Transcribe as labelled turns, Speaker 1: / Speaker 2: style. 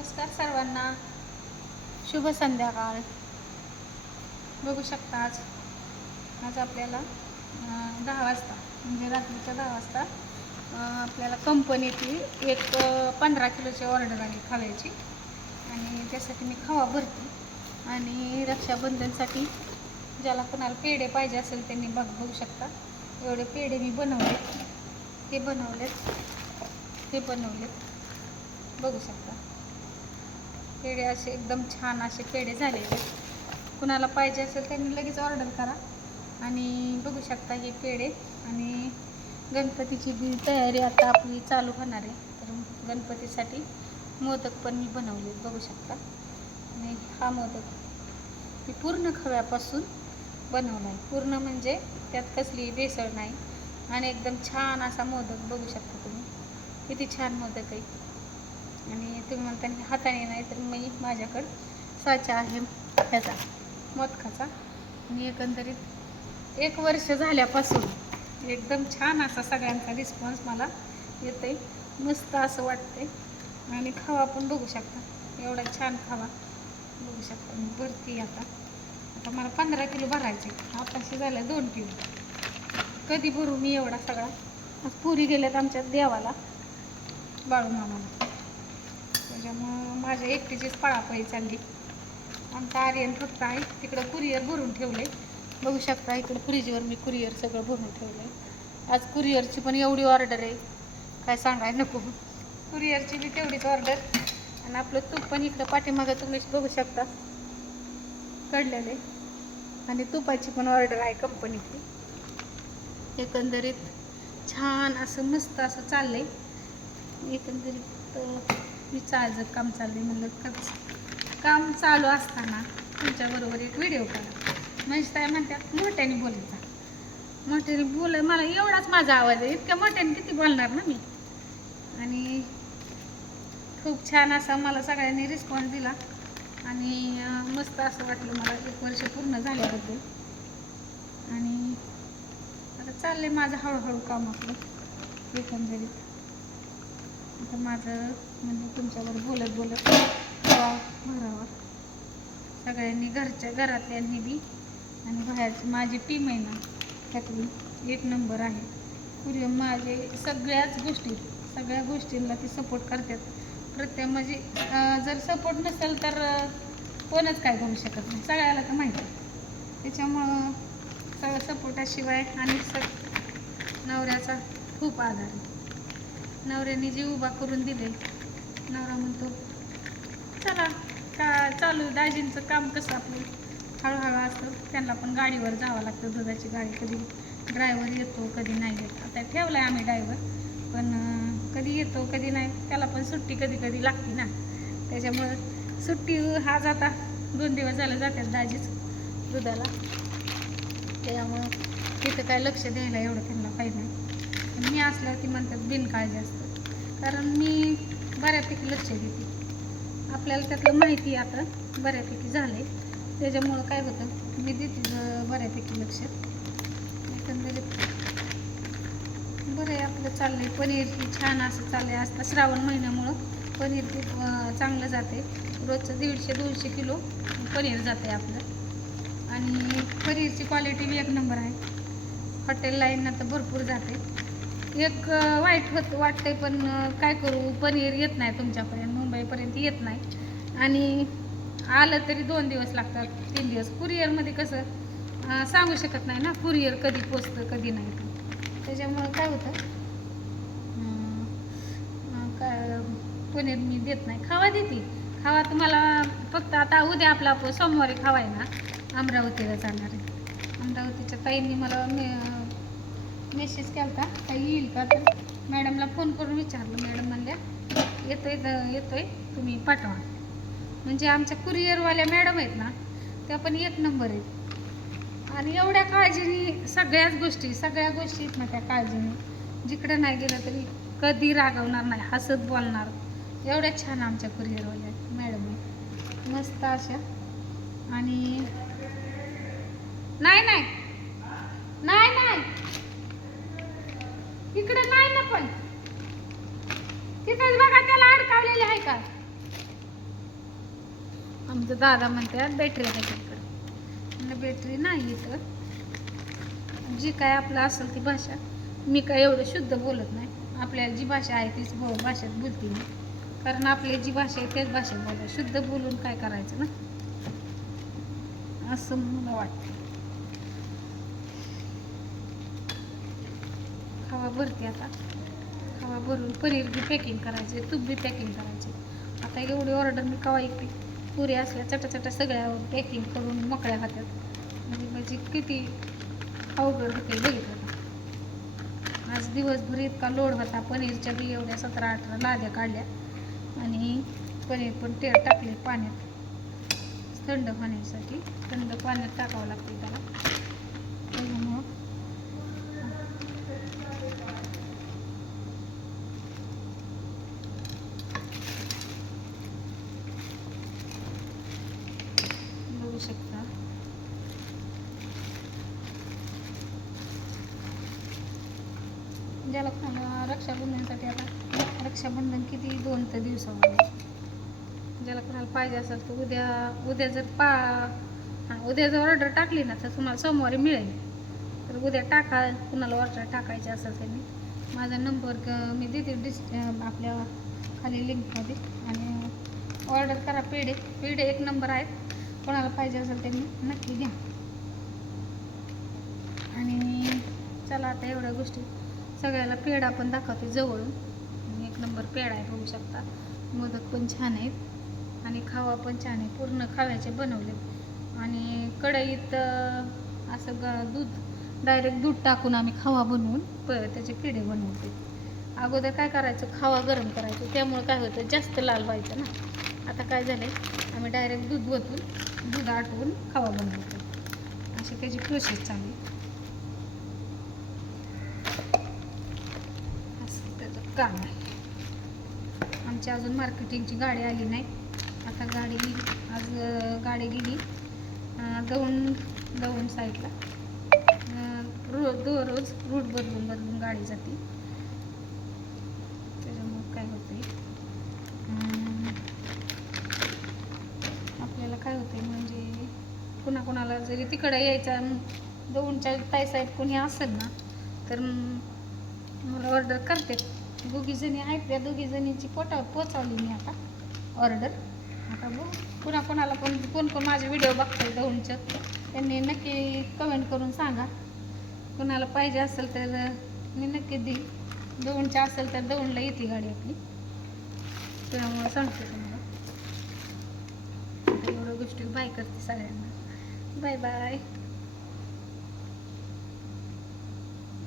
Speaker 1: नमस्कार सर्वांना. शुभ संध्याकाळ. बघू शकता आज. आज आपल्याला दहा वाजता म्हणजे रात्रीच्या दहा वाजता आपल्याला कंपनीतली एक पंधरा किलोची ऑर्डर आली खावायची आणि त्यासाठी मी खवा भरते. आणि रक्षाबंधनसाठी ज्याला कोणाला पेढे पाहिजे असेल त्यांनी बघ बघू शकता. एवढे पेढे मी बनवले ते बनवलेत. हे बनवलेत. बघू शकता. पेढे असे एकदम छान असे पेढे झालेले कुणाला पाहिजे असेल त्यांनी लगेच ऑर्डर करा. आणि बघू शकता हे पेढे आणि गणपतीची बी तयारी आता आपली चालू होणार आहे. तर गणपतीसाठी मोदक पण मी बनवले बघू शकता. आणि हा मोदक मी पूर्ण खव्यापासून बनवला आहे पूर्ण म्हणजे त्यात कसली भेसळ नाही. आणि एकदम छान असा मोदक बघू शकता तुम्ही. किती छान मोदक आहे. आणि तुम्ही म्हणता की हाताने नाही तर मी माझ्याकडं साचा आहे ह्याचा मोदकाचा. आणि एकंदरीत एक वर्ष झाल्यापासून एकदम छान असा सगळ्यांचा रिस्पॉन्स मला येते आहे मस्त असं वाटते आणि खावा पण बघू शकता. एवढा छान खावा बघू शकता मी. भरती आता. आता मला पंधरा किलो भरायचे आताशी झालं दोन किलो. कधी भरू मी एवढा सगळा? आज पुरी गेल्यात आमच्या देवाला. बाळू मामाला त्याच्यामुळं माझ्या एकटीचीच पळापळी चालली. आमचा आर्यन फक्त आहे. तिकडं कुरिअर भरून ठेवले बघू शकता इकडं फ्रीजवर मी कुरिअर सगळं भरून ठेवलं आज कुरिअरची पण एवढी ऑर्डर आहे. काय सांगाय नको. कुरिअरची बी तेवढीच ऑर्डर आणि आपलं तूप पण इकडं पाठीमागं तुम्ही बघू शकता. काढलेले आणि तुपाची पण ऑर्डर आहे कंपनीची एकंदरीत छान असं मस्त असं चाललं आहे एकंदरीत मी चालत काम चाललंय म्हणलं कच काम चालू असताना तुमच्याबरोबर एक व्हिडिओ करा. म्हणजे काय म्हणतात मोठ्याने बोलायचा मोठ्याने बोल मला एवढाच माझा आवाज आहे इतक्या मोठ्याने किती बोलणार ना मी? आणि खूप छान असा मला सगळ्यांनी रिस्पॉन्स दिला. आणि मस्त असं वाटलं मला एक वर्ष पूर्ण झाल्याबद्दल. आणि आता चाललंय माझं हळूहळू काम आपलं एकंदरीत. आता माझं म्हणजे तुमच्यावर बोलत बोलत हवा भरावा. सगळ्यांनी घरच्या घरातल्यांनी बी आणि बाहेरची माझी टीम आहे ना त्यातली एक नंबर आहे. पूर्वी माझे सगळ्याच गोष्टी सगळ्या गोष्टींना ते सपोर्ट करतात. प्रत्येक म्हणजे जर सपोर्ट नसेल तर कोणच काय करू शकत नाही. सगळ्याला तर माहिती आहे. त्याच्यामुळं सगळं सपोर्टाशिवाय आणि स नवऱ्याचा खूप आधार आहे. नवऱ्याने जी उभा करून दिले. नवरा म्हणतो चला का चालू दाजींचं काम कसं आपलं? हळूहळू असतं त्यांना पण गाडीवर जावं लागतं दुधाची गाडी कधी ड्रायव्हर येतो कधी नाही येत. आता ठेवला आहे आम्ही ड्रायव्हर पण कधी येतो कधी नाही त्याला पण सुट्टी कधी कधी लागते ना. त्याच्यामुळं सुट्टी हा जाता दोन दिवस झालं जातात दाजीच दुधाला. त्याच्यामुळं तिथं काय लक्ष द्यायला एवढं त्यांना पाहिजे. नाही मी असल्यावर ती म्हणतात बिनकाळजी असतं. कारण मी बऱ्यापैकी लक्ष देते. आपल्याला त्यातलं माहिती आता बऱ्यापैकी झालं आहे त्याच्यामुळं काय होतं मी देते बऱ्यापैकी लक्ष. एकंदरीत बरं आहे आपलं चाललं आहे पनीर छान असं चाललं आहे असतं श्रावण महिन्यामुळं पनीर खूप चांगलं जाते रोजचं दीडशे दोनशे किलो पनीर जाते आपलं. आणि पनीरची क्वालिटी एक नंबर आहे. हॉटेल लाईनना तर भरपूर जाते एक वाईट होत वाटतंय पण काय करू? पनीर येत नाही तुमच्यापर्यंत मुंबईपर्यंत येत नाही. आणि आलं तरी दोन दिवस लागतात तीन दिवस. कुरिअरमध्ये कसं सांगू शकत नाही ना कुरिअर कधी पोचतं कधी नाही. त्याच्यामुळं काय होतं? काय पनीर मी देत नाही. खावा देते. खावा तुम्हाला फक्त आता उद्या आपला सोमवारी खावा आहे ना अमरावतीला जाणार आहे. अमरावतीच्या ताईंनी मला मेसेज केला होता काही येईल का तर मॅडमला फोन करून विचारलं. मॅडम म्हणल्या येतोय येतोय. तुम्ही पाठवा. म्हणजे आमच्या कुरिअरवाल्या मॅडम आहेत ना त्या पण एक नंबर आहेत. आणि एवढ्या काळजीने सगळ्याच गोष्टी सगळ्या गोष्टी आहेत ना त्या काळजीने. जिकडं नाही गेलं तरी कधी रागवणार नाही हसत बोलणार. एवढ्या छान आमच्या कुरिअरवाल्या मॅडम आहेत. मस्त अशा. आणि नाही नाही नाही नाही आपण तिथंच बघा त्याला अडकावलेले आहे का? आमचं दादा म्हणतात बॅटरी आहे तिकडं बॅटरी नाही इथं जी काय आपलं असेल ती भाषा मी काय एवढं शुद्ध बोलत नाही. आपल्याला जी भाषा आहे तीच बो भाषेत बोलते मी. कारण आपली जी भाषा आहे त्याच भाषेत बोला. शुद्ध बोलून काय करायचं ना? असं मला वाटतं खवा भरते आता. खवा भरून पनीर बी पॅकिंग करायचे तूप बी पॅकिंग करायचे आता एवढी ऑर्डर मी कवा ऐकली पुरी असल्या चटा चटा सगळ्या पॅकिंग करून मोकळ्या हातात म्हणजे म्हणजे किती अवघड होते बघितलं आज दिवसभर इतका लोड होता पनीरच्या बी एवढ्या सतरा अठरा लाद्या काढल्या. आणि पनीर पण ते टाकले पाण्यात. थंड होण्यासाठी थंड पाण्यात टाकावं लागते त्याला त्याच्यामुळं बघू शकता ज्याला खाणं रक्षाबंधनसाठी आता रक्षाबंधन किती दोन ते दिवसामध्ये? ज्याला कोणाला पाहिजे असेल तर उद्या उद्या जर पा हां उद्या जर ऑर्डर टाकली ना तर तुम्हाला सोमवारी मिळेल. तर उद्या टाका कुणाला ऑर्डर टाकायची असेल त्यांनी माझा नंबर क- मी देते डिस आपल्या खाली लिंकमध्ये आणि ऑर्डर करा पेढे पेढे एक नंबर आहेत कोणाला पाहिजे असेल त्यांनी नक्की घ्या. आणि चला आता एवढ्या गोष्टी. सगळ्याला पेढा पण दाखवते जवळून. एक नंबर पेढा आहे बघू शकता. मोदक पण छान आहेत. आणि खावा पण छान आहे पूर्ण खाव्याचे बनवले. आणि कढईत असं ग दूध डायरेक्ट दूध टाकून आम्ही खावा बनवून प त्याचे पेढे बनवते. अगोदर काय करायचं खावा गरम करायचं. त्यामुळे काय होतं जास्त लाल व्हायचं ना. आता काय झालं आम्ही डायरेक्ट दूध ओतून दूध आटवून खावा बनवतो अशी त्याची प्रोसेस चालू आहे. असं त्याचं काम आहे आमची अजून मार्केटिंगची गाडी आली नाही. आता गाडी आज गाडी गेली. अं, दौंड दौंड साईडला रोज रो दररोज रूट बदलून बदलून गाडी जाते. त्याच्यामुळं काय होते आपल्याला काय होते म्हणजे कुणाकुणाला जरी तिकडं यायचा दौंडच्या ताई साईड कोणी असेल ना तर मला ऑर्डर करते दोघीजणी आहेत. त्या दोघीजणींची पोटा पोचवली मी आता. ऑर्डर आता बघू. कुणा कोणाला पण कोण कोण माझे व्हिडिओ बघतात दौंडचं त्यांनी नक्की कमेंट करून सांगा. कोणाला पाहिजे असेल तर मी नक्की देईन. दौंडच्या असेल तर दौंडला येते गाडी आपली. त्यामुळं सांगते तुम्हाला. एवढ्या गोष्टी बाय करते सगळ्यांना. Bye bye